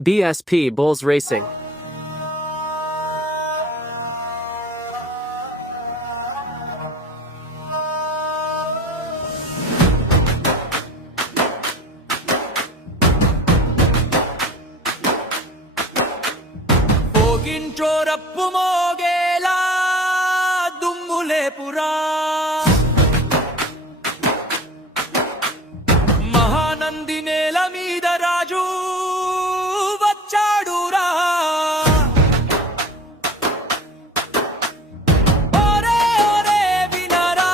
BSP Bulls Racing. రప్పు మోగేలా దుమ్ములేపురా Mahanandi నేల మీద రాజు వచ్చాడురా ఓరే ఓరే వినరా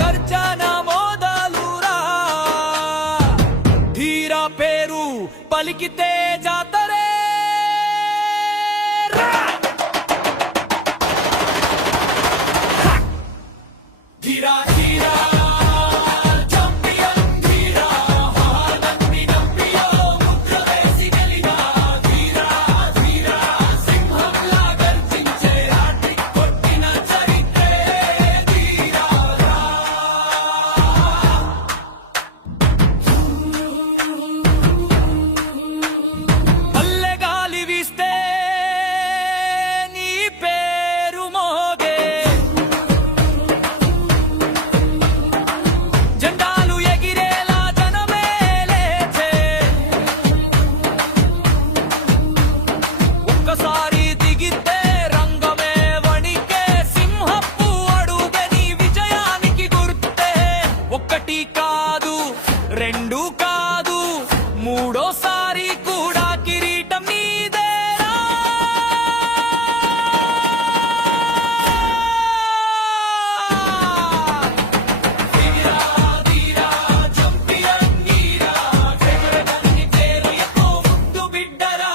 గర్జన మోదలురా ధీరా పేరు పలికితే జాతరే ధీరా ధీరా ఛాంపియన్ ధీరా మహానంది నంబియో ముద్ర వేసి గెలినా ధీరా ధీరా సింహంలా గర్జించే హ్యాట్రిక్ కొట్టిన చరిత్రే ధీరా పల్లె గాలి వీస్తే నీ పేరు మోగే జెండాలు ఎగిరేలా జనమే లేచే ఒక్కసారి దిగితే రంగమే వణికే సింహపు అడుగని విజయానికి గుర్తే ఒక్కటి కాదు రెండు కాదు మూడోసారి కూడా కిరీటం నీదేరా ధీరా ధీరా ఛాంపియన్ ధీరా జగరగని పేరు ఎక్కువ ముద్దు బిడ్డరా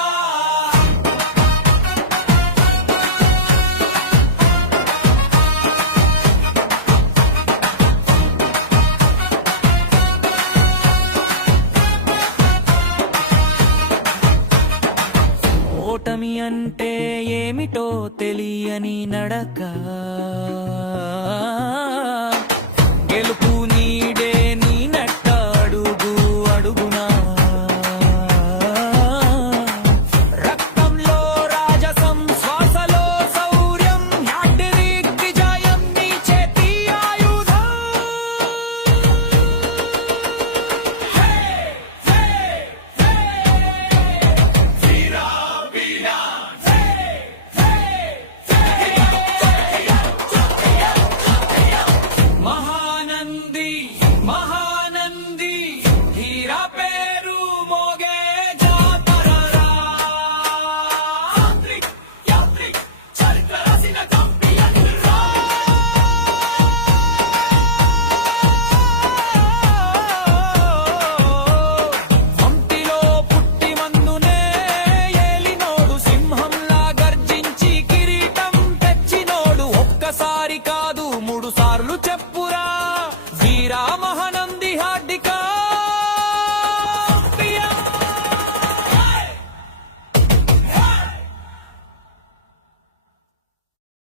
ఓటమి అంటే ఏమిటో తెలియని నడక